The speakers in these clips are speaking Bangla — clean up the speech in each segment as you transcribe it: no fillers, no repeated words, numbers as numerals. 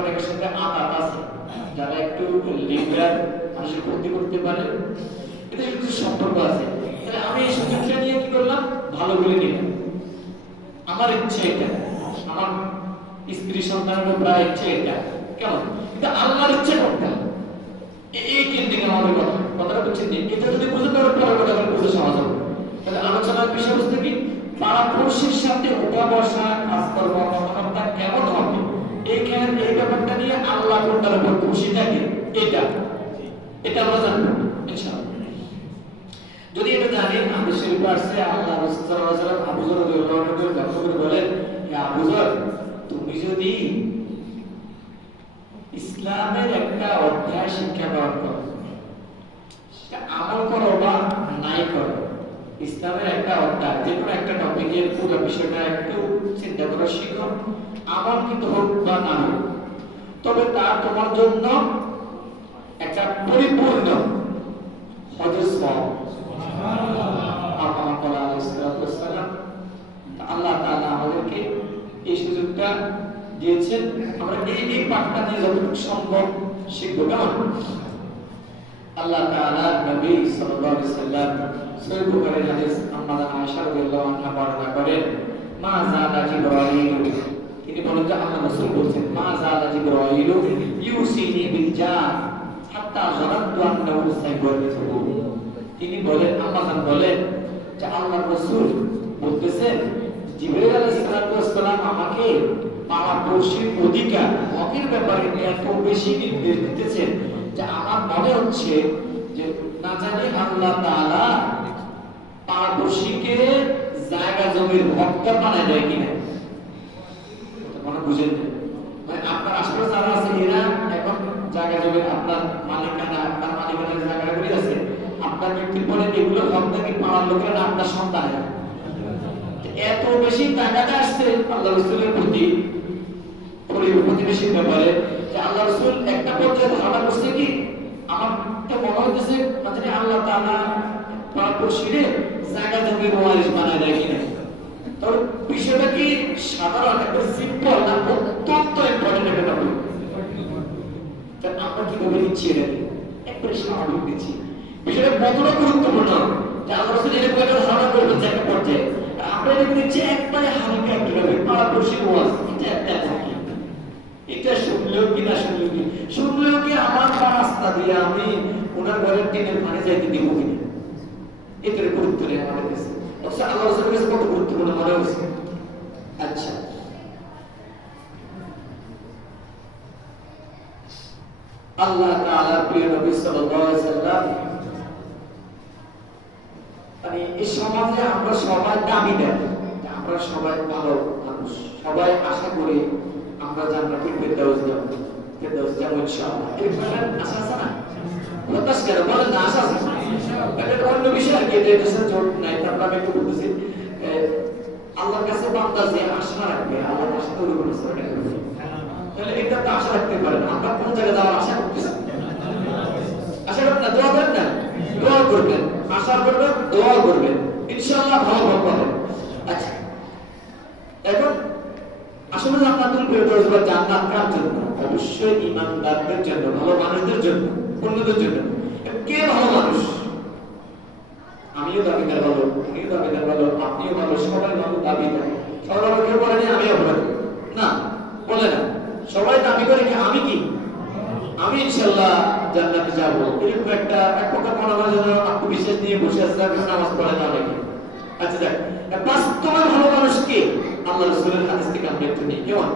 অনেকের সাথে আঘাত আছে, যারা একটু লিডার মানুষের ক্ষতি করতে পারে, এটা কিছু সম্পর্ক আছে। তাহলে আমি এই সুযোগটা নিয়ে কি করলাম, ভালো বলে নিলাম। আমার ইচ্ছে এটা, আমার স্ত্রী সন্তানের প্রায় ইচ্ছে এটা, কেমন? কিন্তু আল্লাহর ইচ্ছে কোনটা? এই কেন্দ্রিক আমাদের কথা, কথাটা বুঝছেন? এটা যদি বুঝতে পারো পরের কথা বুঝতে সহজ হবে। তাহলে আলোচনার বিষয়বস্তু কি? পাড়াপড়শির সাথে উঠা বসা, কাজকর্ম, কথাবার্তা কেমন হবে, এইখানে এই ব্যাপারটা নিয়ে আল্লাহ কোনটার উপর খুশি থাকে, এটা আমরা জানবো ইনশাআল্লাহ। যদি এটা জানি, আমাদের শরীফে আসছে আল্লাহ রাসূল সাল্লাল্লাহু আলাইহি ওয়াসাল্লাম আবু যর রাদিয়াল্লাহু আনহু ব্যাখ্যা করে বলেন, হে আবু যর, তুমি যদি ইসলামের একটা অধ্যায় শিক্ষা গ্রহণ করো, সেটা আমল করো বা নাই করো, ইসলামের একটা অধ্যায়, যে কোনো একটা টপিকের পুরো বিষয়টা একটু চিন্তা করে শিখো, আমল কিন্তু হোক বা না হোক, তবে তা তোমার জন্য একটা পরিপূর্ণ হজের সওয়াব। আল্লাহ তাআলা আমাদেরকে এই সুযোগটা দিয়েছেন, আমরা এই পাঠটা নিয়ে যতটুকু সম্ভব শিখবো। কেমন? আল্লাহ তাআলা নবী সাল্লাল্লাহু আলাইহি ওয়াসাল্লাম সহিহ বুখারীর হাদিস আম্মা আয়েশা রাদিয়াল্লাহু আনহা বর্ণনা করেন, মা যাদা জিবরাইল, তিনি বলেন যে আল্লাহ রাসূল বলেন, মা যাদা জিবরাইল ইউসিনি বিল জার হাত্তা যারাতু আন্নাহু সাইয়্যিদুহু। তিনি বলেন, আম্মা জান বলেন যে আল্লাহ রাসূল বলতেছেন, জিবরাইল আলাইহিস সালাম আমাকে পাড়াপড়শির অধিকার, হকের ব্যাপারে এত বেশি নির্দেশ দিতেছেন যে আমার মনে হচ্ছে যে না জানি আল্লাহ তাআলা পাড়াপড়শিকে জায়গা জমির হকদার বানায় দেয় কিনা। মানে বুঝেন, মানে আপনার আশেপাশে যারা আছে এরা এখন জায়গা জমির আপনার মালিকানা, আপনার মালিকানার জায়গাগুলি আছে, আপনার ব্যক্তির পরে এগুলো হকদার কি পাড়ার লোকেরা, আপনার সন্তানেরা। এত বেশি টাকাটা আসছে আল্লাহ রাসূলের প্রতি, প্রতিবেশীর ব্যাপারে, যে আল্লাহ রাসূল একটা পর্যায়ে ধারণা করছে কি, আমার তো মনে হচ্ছে মানে আল্লাহ তাআলা পাড়াপড়শিরে জায়গা জমির ওয়ারিশ বানায় দেয় কিনা। তবে বিষয়টা কি সাধারণ, একটা সিম্পল না, অত্যন্ত ইম্পর্টেন্ট একটা টপিক। আমরা কিভাবে নিচ্ছি এটা, একবারে স্বাভাবিক নিচ্ছি। বিষয়টা কতটা গুরুত্বপূর্ণ যে আল্লাহ রাসূল এর একটা ধারণা করবেন যে একটা পর্যায়ে, আমরা এটা নিচ্ছি একবারে হালকা একটা টপিক, পাড়াপড়শির ওয়াজ। এটা শুনলেও কি না শুনলেও কি, শুনলেও কি আমার রাস্তা দিয়ে আমি ওনার ঘরের টিনের পানি যাইতে দিব কিনা, এটার গুরুত্ব নেই আমাদের কাছে। অথচ আল্লাহ রাসূলের কাছে কত গুরুত্বপূর্ণ মনে হচ্ছে। আচ্ছা, আল্লাহ তাআলা প্রিয় নবী সাল্লাল্লাহু আলাইহি ওয়াসাল্লাম, মানে এই সমাজে আমরা সবাই দাবিদার, আমরা সবাই ভালো মানুষ, সবাই আশা করি আমরা জান্নাতুল ফেরদাউস যাব, ফেরদাউস যাব ইনশাআল্লাহ। এরকম আশা আছে না? হতাশ কেন বলেন না, আশা আছে। এটা অন্য বিষয় আর কি, এটা সাথে জোর নাই। তারপর আমি একটু বলতেছি, আল্লাহর কাছে বান্দা যে আশা রাখবে, আল্লাহর কাছে তো ওরকম আছে, তাহলে এটা তো আশা রাখতে পারেন। আমরা কোন জায়গায় যাওয়ার আশা করতেছি? আশা করেন না, দোয়া করেন না, দোয়া করবেন, আশা করবেন, দোয়া করবেন, ইনশাআল্লাহ ভালো হবে। আচ্ছা, এখন আসলে জান্নাতুল ফেরদাউস বা জান্নাত কার জন্য? অবশ্যই ঈমানদারদের জন্য, ভালো মানুষদের জন্য, অন্যদের জন্য। কে ভালো মানুষ? আমিও দাবিদার ভালো, তুমিও দাবিদার ভালো, আপনিও ভালো, সবাই ভালো দাবিদার। সবাই ভালো কেউ বলেনি আমিও ভালো না, বলে না, সবাই দাবি করে কি আমি কি, আমি ইনশাআল্লাহ জান্নাতে যাব। এরকম একটা এক প্রকার মনে হয় যেন আত্মবিশ্বাস নিয়ে বসে আছে, নামাজ পড়ে না অনেকে। আচ্ছা দেখ, বাস্তবে ভালো মানুষ কে? আল্লাহ রাসূলের হাদিস থেকে আমরা একটু নিই। কেমন?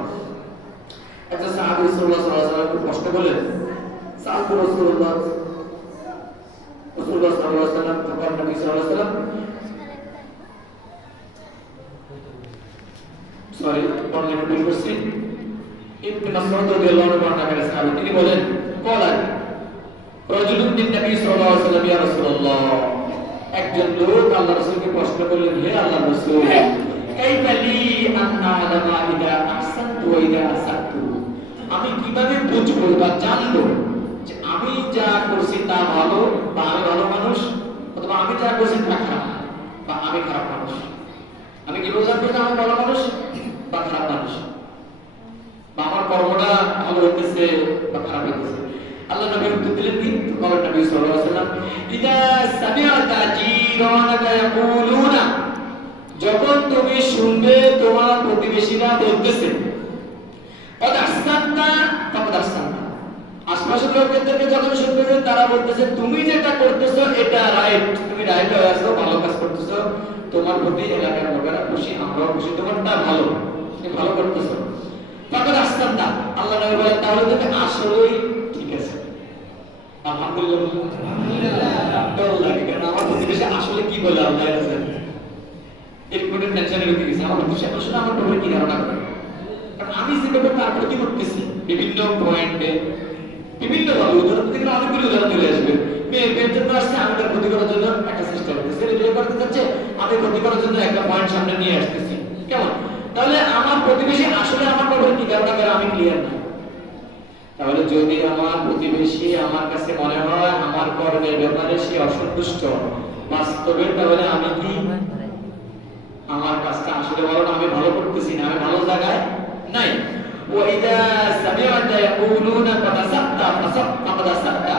একটা সাহাবী সাল্লাল্লাহু আলাইহি ওয়াসাল্লামকে প্রশ্ন করলেন, সাহাবী রাসূলুল্লাহ সাল্লাল্লাহু আলাইহি ওয়াসাল্লাম, তখন নবী সাল্লাল্লাহু আলাইহি ওয়াসাল্লাম, সরি বর্ণনা ভুল করছি, ইবনে মাসউদ রাদিয়াল্লাহু আনহু বর্ণনা করেন, সাহাবী তিনি বলেন, ক্বালা রাজুলুন মিন নবী সাল্লাল্লাহু আলাইহি ওয়াসাল্লাম, ইয়া রাসূলুল্লাহ, একজন লোক আল্লাহর রাসূলকে প্রশ্ন করলেন, হে আল্লাহর রাসূল, কাইফা লি আন আ'লামা ইদা আহসানতু ওয়া ইদা আসাতু, আমি কিভাবে বুঝবো বা জানবো যে আমি যা করছি তা ভালো বা আমি ভালো মানুষ, অথবা আমি যা করছি তা খারাপ বা আমি খারাপ মানুষ? আমি কি বোঝা করছি আমি ভালো মানুষ বা খারাপ মানুষ, বা আমার কর্মটা ভালো হইতেছে বা খারাপ হইতেছে। আল্লাহ নবী উত্তর দিলেন কি? বলেন নবী সাল্লাল্লাহু আলাইহি ওয়াসাল্লাম, ইদা সামিআতা জিরানাকা ইয়াকুলুনা, যখন তুমি শুনবে তোমার প্রতিবেশীরা বলতেছে কদ আহসানতা ফাকাদ আহসানতা, আশপাশের লোকদেরকে যখন শুনবে যে তারা বলতেছে তুমি যেটা করতেছো এটা রাইট, তুমি রাইট হয়ে আছো, ভালো কাজ করতেছো, তোমার প্রতি এলাকার লোকেরা খুশি, আমরাও খুশি, তোমারটা ভালো, তুমি ভালো করতেছো, ফাকাদ আহসানতা, আল্লাহ নবী বলেন তাহলে তুমি আসলেই ঠিক আছে। আলহামদুলিল্লাহ, আলহামদুলিল্লাহ। কারণ আমার প্রতিবেশী আসলে কি বলে আল্লাহ রাসূল একটু টেনশনে ঢুকে গেছে, আমার প্রতিবেশী আসলে আমার ব্যাপারে কি ধারণা করে, কারণ আমি যেভাবে তার প্রতি করতেছি বিভিন্ন পয়েন্টে বিভিন্ন ভাবে, উদাহরণ থেকে অনেকগুলো উদাহরণ চলে আসবে। মেয়ের জন্য আসছে, আমি তার ক্ষতি করার জন্য একটা চেষ্টা করতেছি, ছেলে বিয়ে করতে যাচ্ছে, আমি ক্ষতি করার জন্য একটা পয়েন্ট সামনে নিয়ে আসতেছি, কেমন? তাহলে আমার প্রতিবেশী আসলে আমার ব্যাপারে কি ধারণা করে আমি ক্লিয়ার না। তাহলে যদি আমার প্রতিবেশী আমার কাছে মনে হয় আমার কর্মের ব্যাপারে সে অসন্তুষ্ট বাস্তবে, তাহলে আমি কি আমার কাজটা আসলে বলো না আমি ভালো করতেছি না, আমি ভালো জায়গায় নাই। ওয়াইদা সামিআতা ইয়াকুলুনা ফাতাসাত্তা ফাতাসাত্তা,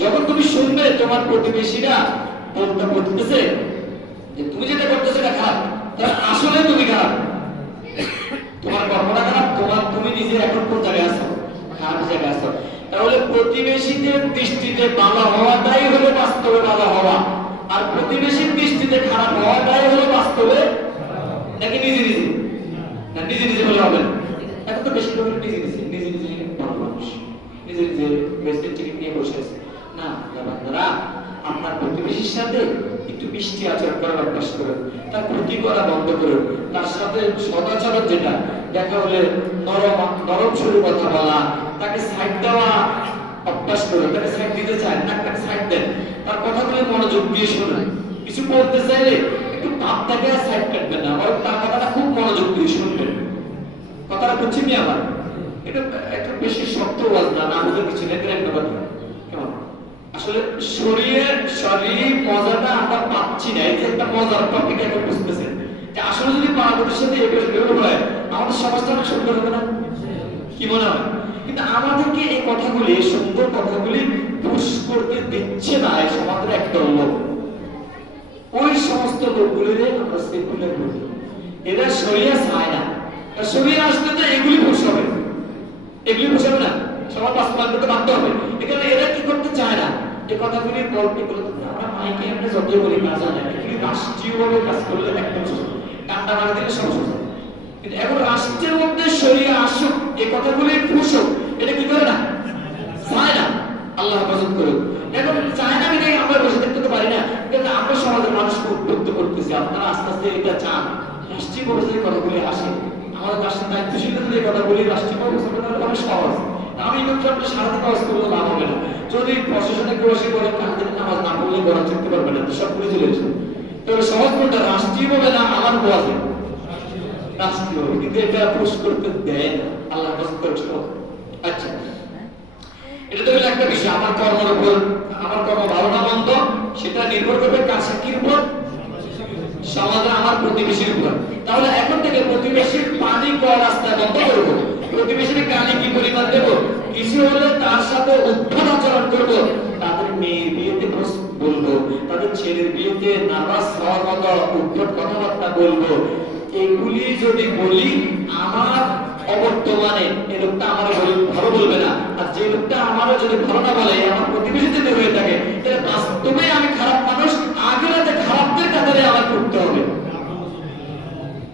যখন তুমি শুনবে তোমার প্রতিবেশীরা বলতেছে যে তুমি যেটা করতেছো এটা খারাপ, তাহলে আসলে তুমি খারাপ, তোমার কর্মটা খারাপ, তুমি নিজে এখন কোন জায়গায় আছো, খারাপ জায়গায় আছো। তাহলে প্রতিবেশীদের দৃষ্টিতে ভালো হওয়াটাই হলো বাস্তবে ভালো হওয়া, আর প্রতিবেশীর দৃষ্টিতে খারাপ হওয়াটাই হলো বাস্তবে নাকি নিজে নিজে? না, নিজে নিজে বলে হবে না। এখন তো বেশি লোক নিজে নিজে ভালো মানুষ নিজে নিজে বেস্টের টিকিট নিয়ে বসে আছে না। বান্দারা, আপনার প্রতিবেশীর সাথে একটু মিষ্টি আচরণ করার অভ্যাস করুন, তার ক্ষতি করা বন্ধ করুন, তার সাথে সদাচরণ যেটা দেখা হলে নরম সুরে কথা বলা, তাকে সাইড দেওয়া অভ্যাস করুন। তাকে সাইড দিতে চায় না, তাকে সাইড দেন, তার কথাগুলো মনোযোগ দিয়ে শুনুন। কিছু বলতে চাইলে একটু ভাবটাকে সাইড কাটবেন না, বরং তার কথাটা খুব মনোযোগ দিয়ে শুনবেন। কথাটা বুঝছি নি আমার? এটা একটা বেশি শক্ত ওয়াজ না, না বুঝে কিছু নেই, একটা কথা কেমন? আসলে শরীর মজাটা আমরা পাচ্ছি না, এই যে একটা মজার টপিক এখন বুঝতেছেন যে আসলে যদি পার্বতীর সাথে এগুলো হয় আমাদের সমাজটা অনেক সুন্দর হবে না? কি মনে হয়? কিন্তু আমাদেরকে এই কথাগুলি, সুন্দর কথাগুলি পুশ করতে দিচ্ছে না এই সমাজের একটা লোক। ওই সমস্ত লোকগুলিরে আমরা সেকুলার বলি, এরা শরিয়া চায় না। শরিয়া আসলে তো এগুলি পুশ হবে, এগুলি পুশ হবে না, সবার বাস্তবায়ন করতে বাধ্য হবে। এখানে এরা কি করতে চায় না, এই কথাগুলি বলতে আমরা মাইকে আমরা যত বলি না জানে, এগুলি রাষ্ট্রীয়ভাবে কাজ করলে একদম সুস্থ, টান্ডা মারা দিলে সব সুস্থ। কিন্তু এখন রাষ্ট্রের মধ্যে শরিয়া আসুক, এই কথাগুলি পুশ হোক, এটা কি করে না? চায় না। আল্লাহ হেফাজত করুক। এখন চায় না বিধায় আমরা বসে থাকতে পারি না, কিন্তু আমরা সমাজের মানুষকে উদ্বুদ্ধ করতেছি, আপনারা আস্তে আস্তে এটা চান। রাষ্ট্রীয় ব্যবস্থায় কথাগুলি আসে, আমাদের রাষ্ট্রের দায়িত্বশীলতা যে কথাগুলি রাষ্ট্রীয় ব্যবস্থা অনেক সহজ। আমি কিন্তু আপনি সারাদিন কাজ করলে লাভ হবে না, যদি প্রশাসনে কেউ এসে বলে কালকে নামাজ না পড়লে গড়া থাকতে পারবে না, সব পুলিশ চলে এসে। তবে সহজ কোনটা? রাষ্ট্রীয় হবে না আমার বোঝে রাষ্ট্রীয়, কিন্তু এটা পুশ করতে দেয় না। আল্লাহ হেফাজত করছে। আচ্ছা, এটা তো হলো একটা বিষয়। আমার কর্মের উপর, আমার কর্ম ভালো না মন্দ সেটা নির্ভর করবে কার সাথীর উপর? সমাজে আমার প্রতিবেশীর উপর। তাহলে এখন থেকে প্রতিবেশীর পানি কয় রাস্তায় বন্ধ করবো, প্রতিবেশীর গালি কি পরিমাণ দেবো, কিছু হলে তার সাথে উদ্ভট আচরণ করবো, তাদের মেয়ের বিয়েতে বলবো, তাদের ছেলের বিয়েতে নার্ভাস হওয়ার মতো উদ্ভট কথাবার্তা বলবো। এগুলি যদি বলি আমার অবর্তমানে এই লোকটা আমার ভালো বলবে না, আর যে লোকটা আমারও যদি ভালো না বলে আমার প্রতিবেশী যদি হয়ে থাকে, তাহলে বাস্তবে আমি খারাপ মানুষ, আখিরাতে খারাপদের কাতারে আমার করতে হবে।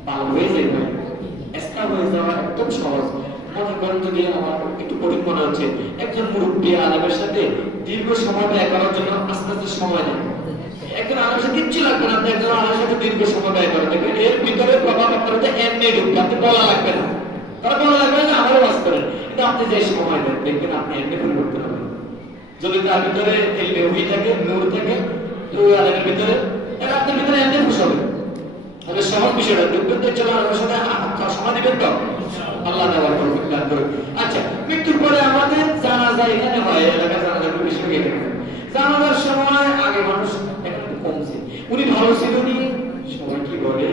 ভালো হয়ে যাবে, এসকা হয়ে যাওয়া একদম সহজ। মনে করেন যদি আমার একটু কঠিন মনে হচ্ছে, একজন মুরব্বী আলেমের সাথে দীর্ঘ সময় ব্যয় করার জন্য আস্তে আস্তে সময় দেয়। একজন আলেমের সাথে কিচ্ছু লাগবে না, আপনি একজন আলেমের সাথে দীর্ঘ সময় ব্যয় করেন, দেখবেন এর ভিতরে প্রভাব আপনার মধ্যে এমনি ঢুকবে, আপনি বলা লাগবে না, তারা বলা লাগবে না আমারও বাস করেন, কিন্তু আপনি যে সময় দেন দেখবেন আপনি এমনি পরিবর্তন হবেন। যদি তার ভিতরে ওহি থাকে, নূর থাকে, ওই আলেমের ভিতরে, তাহলে আপনার ভিতরে এমনি খুশ হবে। তাহলে সহজ বিষয়টা দেখবেন তো, চলো আমার সাথে সময় দিবেন তো, আল্লাহ দেওয়ার তৌফিক দান করুন। আচ্ছা, মৃত্যুর পরে আমাদের জানাজা এখানে হয়, এলাকার জানাজাগুলো বেশি হয়ে গেছে। জানাজার সময় আগে মানুষ এখন একটু কমছে, উনি ভালো ছিল নি, সবাই কি বলে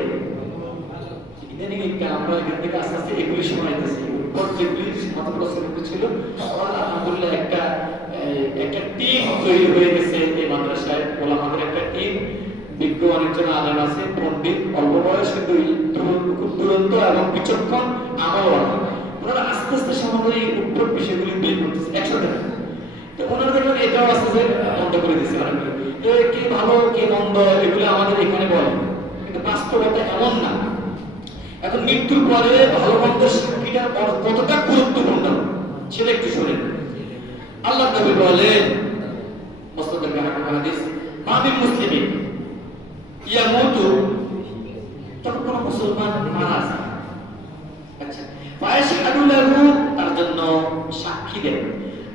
ইদানিং আমরা এখান থেকে আস্তে আস্তে এগুলি সময় দিচ্ছি, যেগুলি মাত্র ছিল ছিল। আলহামদুলিল্লাহ একটা টিম তৈরি হয়ে গেছে এই মাদ্রাসায়, ওলামাদের একটা টিম। বিজ্ঞ অনেকজন আলেম আছে, পণ্ডিত, অল্প বয়স কিন্তু খুব দুরন্ত এবং বিচক্ষণ আমল। ওনারা আস্তে আস্তে সমাজের এই উদ্ভট বিষয়গুলি বের করতেছে একসাথে। তো ওনাদের এটাও আস্তে আস্তে বন্ধ করে দিচ্ছে অনেকগুলো। কি ভালো কি মন্দ এগুলো আমাদের এখানে বলে, কিন্তু বাস্তবতা এমন না। এখন মৃত্যুর পরে ভালো মন্দের সাক্ষীটা কতটা গুরুত্বপূর্ণ সেটা একটু শোনেন। আল্লাহ নবী বলেন, মুসতাদরাক হাদিস, মামিন মুসলিমিন ইয়ামুতু, তখন কোন মুসলমান মারা যায়, আচ্ছা, ফায়াশহাদু লাহু, তার জন্য সাক্ষী দেন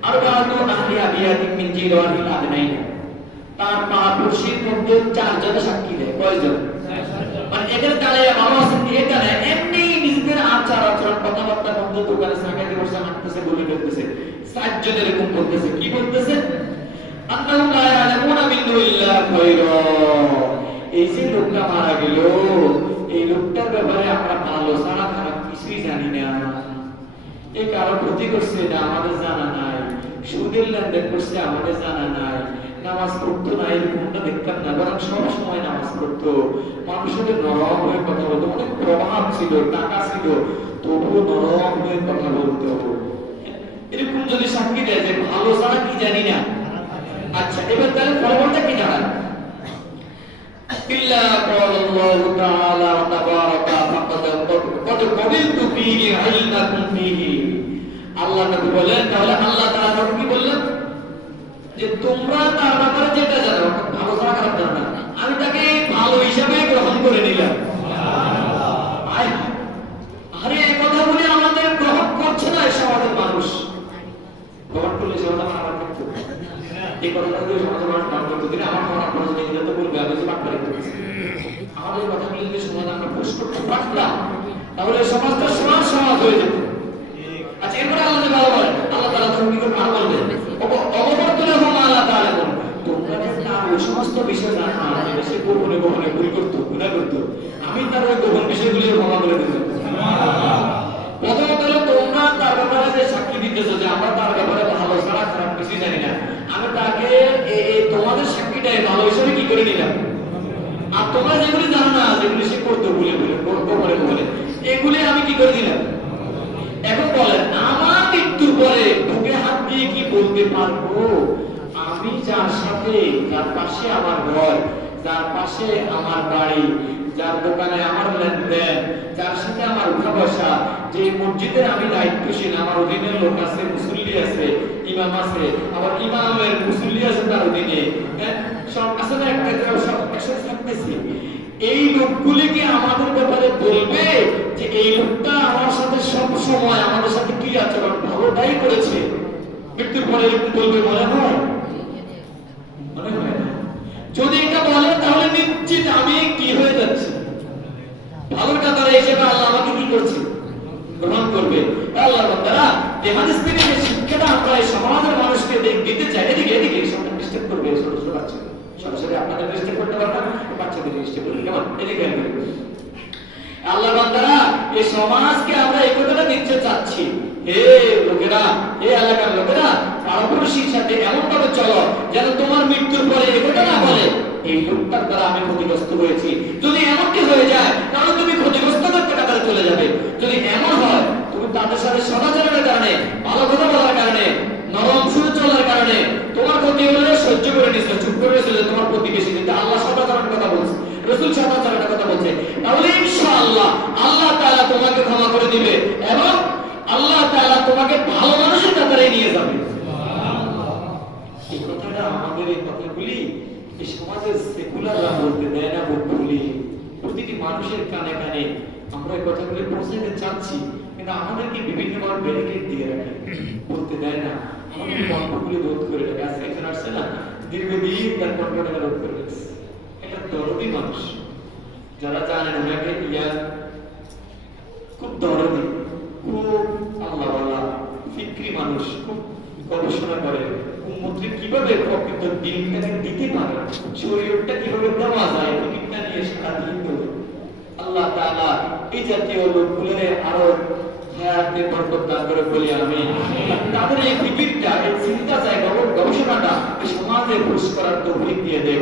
আরবাআতু আহলি আবিয়াতিন মিন জিরানিল আদনাইন, তার পাড়াপড়শির মধ্যে 4 জন সাক্ষী দেয়। কয়জন? মানে এদের দাঁড়িয়ে ভালো আছেন, এটা না এমনি নিজেদের আচার আচরণ কথাবার্তার মধ্যে দোকানে সাকাতে বসে হাঁটতেছে, বলে ফেলতেছে, 4 জন এরকম বলতেছে। কি বলতেছে? আন্নাহু লা ইয়ালামুনা মিন্হু ইল্লা খায়রা, এই যে লোকটা মারা গেল, এই লোকটার ব্যাপারে আমরা ভালো ছাড়া খারাপ কিছুই জানি না। এই কারো ক্ষতি করছে না আমাদের জানা নাই, সুদের লেনদেন করছে আমাদের জানা নাই, নামাজ পড়তো না এরকমটা দেখতাম না, বরং সব সময় নামাজ পড়তো, মানুষের নরম হয়ে কথা বলতো, অনেক প্রভাব ছিল, টাকা ছিল, তবুও নরম হয়ে কথা বলতো। এরকম যদি সাক্ষী দেয় যে ভালো ছাড়া কি জানি না, আচ্ছা এবার তাহলে ফলাফলটা কি দাঁড়ায়? ইল্লা ক্বালাল্লাহু তাআলা ওয়া তাবারাকা ফাকাদ ক্বাবিলতু ফীহি ইলমাকুম ফীহি, আল্লাহ নবী বলেন, তাহলে আল্লাহ তাআলা কি বললেন? যে তোমরা তার ব্যাপারে যেটা জানো, ভালো ছাড়া খারাপ জানো না, আমি তাকে ভালো হিসাবে গ্রহণ করে নিলাম। আরে এই কথা বলে আমাদের গ্রহণ করছে না এই সমাজের মানুষ। গ্রহণ করলে সমাজ আমার কিন্তু এই কথাটা বলে সমাজের মানুষ গ্রহণ করতে দিলে আমার মনে আপনারা যদি এগুলো তো বলবে আমি যে বাটপারি করতেছি, আমাদের কথাগুলো যদি সমাজ আমরা পোষ করতে পারতাম তাহলে সমাজটা সমাজ সমাজ হয়ে যেত। আচ্ছা এরপরে আল্লাহ ভালো বলেন, আল্লাহ তাআলা তুমি কি ভালো বলবেন? অববর্তনে হলো আল্লাহ তাআলা বলেন, তোমরা যে ওই সমস্ত বিষয় জানো না, যে সে গোপনে গোপনে ভুল করতো, গুনাহ করতো, আমি তার ওই গোপন বিষয়গুলো ক্ষমা করে দিলাম। প্রথমত হলো তোমরা তার ব্যাপারে যে সাক্ষী দিতেছো যে আমরা তার ব্যাপারে ভালো ছাড়া খারাপ কিছুই জানি না, আমি তাকে তোমাদের সাক্ষীটাই ভালো হিসেবে কি করে নিলাম। আর তোমরা যেগুলি জানো না, যেগুলি সে করতো বলে বলে গোপনে গোপনে, এগুলি আমি কি করে দিলাম। এখন বলেন, আমার মৃত্যুর পরে বুকে হাত দিয়ে কি বলতে পারবো? আমি যার সাথে, যার পাশে আমার ঘর, যার পাশে আমার বাড়ি, যার দোকানে আমার লেনদেন, যার সাথে আমার উঠা বসা, যে মসজিদের আমি দায়িত্বশীল, আমার অধীনের লোক আছে, মুসল্লি আছে, ইমাম আছে, আমার ইমামের মুসল্লি আছে তার অধীনে, সব আছে না, একটা সব একসাথে থাকতেছি, এই লোকগুলিকে আমাদের ব্যাপারে বলবে যে এই লোকটা আমার সাথে সব সময় আমাদের সাথে কি আচরণ ভালোটাই করেছে, মৃত্যুর পরে এরকম বলবে? মনে হয়? মনে হয় না। যদি এটা বলে তাহলে নিশ্চিত আমি কি হয়ে যাচ্ছি, ভালোটা তারা হিসেবে আল্লাহ আমাকে কি করছে, গ্রহণ করবে। আল্লাহ বান্দারা, এই হাদিস থেকে যে শিক্ষাটা আমরা এই সমাজের মানুষকে দিতে চাই, এদিকে এদিকে সবটা ডিস্টার্ব করবে, ছোট ছোট বাচ্চা সরাসরি আপনাদের ডিস্টার্ব করতে পারবে না, বাচ্চাদের ডিস্টার্ব করবে, কেমন? এদিকে আল্লাহ বান্দারা, এই সমাজকে আমরা এই কথাটা দিতে চাচ্ছি, হে লোকেরা, হে এলাকার লোকেরা, পাড়াপড়শির সাথে এমন ভাবে চলো যেন তোমার মৃত্যুর পরে এই কথা না বলে এই লোকটার দ্বারা আমি ক্ষতিগ্রস্ত হয়েছি। যদি এমনটি হয়ে যায় তাহলে তুমি ক্ষতিগ্রস্তদের কাতারে চলে যাবে। যদি এমন হয় তুমি তাদের সাথে সদাচরণের কারণে, ভালো কথা বলার কারণে, নরম সুরে চলার কারণে তোমার ক্ষতি হলে সহ্য করে নিছো, চুপ করে নিছো, যে তোমার প্রতিবেশী, কিন্তু আল্লাহ সদাচরণের কথা বলছে, রাসূল সদাচরণের কথা বলছে, তাহলে ইনশাআল্লাহ আল্লাহ তাআলা তোমাকে ক্ষমা করে দিবে এবং আল্লাহ তাআলা তোমাকে ভালো মানুষের কাতারে নিয়ে যাবে। এই কথাটা আমাদের, এই কথাগুলি এই সমাজের সেকুলাররা বলতে দেয় না, বলি প্রতিটি মানুষের কানে কানে আমরা এই কথাগুলি পৌঁছাতে চাচ্ছি, কিন্তু আমাদেরকে বিভিন্নভাবে ব্যারিকেড দিয়ে রাখে, বলতে দেয় না, আমাদের কণ্ঠগুলি রোধ করে রাখে। আজকে একজন আসছে না, দীর্ঘদিন তার কণ্ঠটাকে রোধ করে রেখেছে, এটা দরদি মানুষ, যারা জানেন ওনাকে, খুব দরদি, খুব আল্লাহওয়ালা, ফিক্রি মানুষ, খুব গবেষণা করে উম্মতকে কিভাবে প্রকৃত দিনটাকে দিতে পারে, শরীয়তটা কিভাবে দেওয়া যায়, প্রতিটা নিয়ে সারাদিন ধরে। আল্লাহ তাআলা এই জাতীয় লোকগুলোরে আরো হায়াতে বরকত দান করে বলি আমিন। এই ফিকিরটা, এই চিন্তা জায়গা, গবেষণাটা এই সমাজে পুরুষ করার তৌফিক দিয়ে দেয়।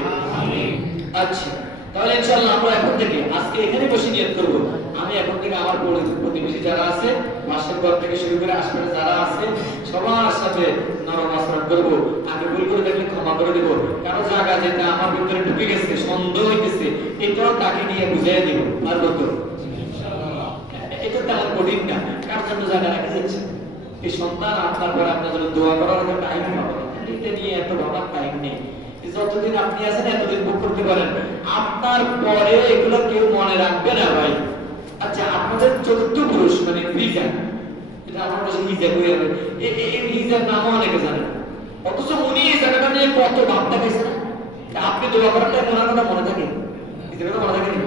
আচ্ছা, তাহলে ইনশাআল্লাহ আমরা এখন থেকে আজকে এখানে বসে নিয়ত করব, আমি এখন থেকে আমার প্রতিবেশী যারা আছে, পাশের ঘর থেকে শুরু করে আশপাশে যারা আছে সবার সাথে নরম আচরণ করব। আমি ভুল করে দেখলে ক্ষমা করে দেব। কারো জায়গা যেটা আমার ভিতরে ঢুকে গেছে, সন্দেহ হইতেছে, এটাও তাকে নিয়ে বুঝিয়ে দিব। পারবো তো? এটা তেমন কঠিন না। কার জন্য জায়গা রাখা যাচ্ছে? এই সন্তান আপনার পরে আপনার জন্য দোয়া করার টাইম পাবে না, এটা নিয়ে এত ভাবার টাইম নেই। যতদিন আপনি আছেন এতদিন ভোগ করতে পারেন, আপনার পরে এগুলো কেউ মনে রাখবে না ভাই। আচ্ছা, আপনাদের চতুর্থ পুরুষ মানে রিজা, এটা আমার কাছে রিজা হয়ে যাবে, এই রিজার নামও অনেকে জানে, অথচ উনি এই জায়গাটা নিয়ে কত ভাব দেখাইছে না। আপনি দোয়া করার টাইম ওনার কথা মনে থাকে? এটা মনে থাকে না?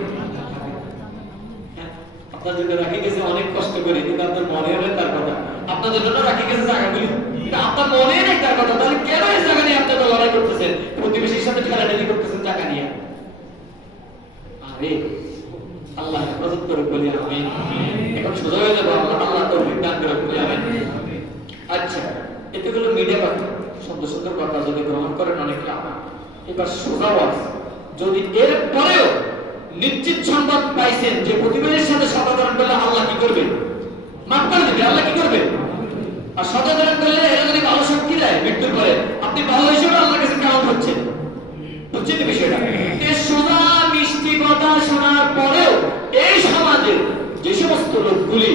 আপনার জন্য রাখি গেছে অনেক কষ্ট করে, কিন্তু আপনার মনে হলে তার কথা। আপনার জন্য রাখি গেছে জায়গাগুলি, কিন্তু আপনার মনে নেই তার কথা। তাহলে কেন এই জায়গা নিয়ে আপনারা লড়াই করতেছেন, প্রতিবেশীর সাথে ঠেলাঠেলি করতেছেন জায়গা নিয়ে? আরে আল্লাহ হেফাজত করে বলি আমিন। এখন সোজা হয়ে যাবো, আল্লাহ তৌফিক দান করে বলি আমিন। আচ্ছা, এতগুলো মিডিয়া কথা, সুন্দর সুন্দর কথা যদি গ্রহণ করেন অনেক লাভ। এবার সোজা ওয়াজ, যদি এর পরেও নিশ্চিত সংবাদ পাইছেন যে প্রতিবেশীর সাথে সদাচরণ করলে আল্লাহ কি করবে? মাফ করে দেবে। আল্লাহ কি করবে? আর সদাচরণ করলে এরা যদি ভালো শক্তি দেয় মৃত্যুর পরে, আপনি ভালো হিসেবে আল্লাহর কাছে কেমন হচ্ছেন? বুঝছেন তো বিষয়টা? এই সোজা মিষ্টি কথা শোনার পরেও এই সমাজের যে সমস্ত লোকগুলি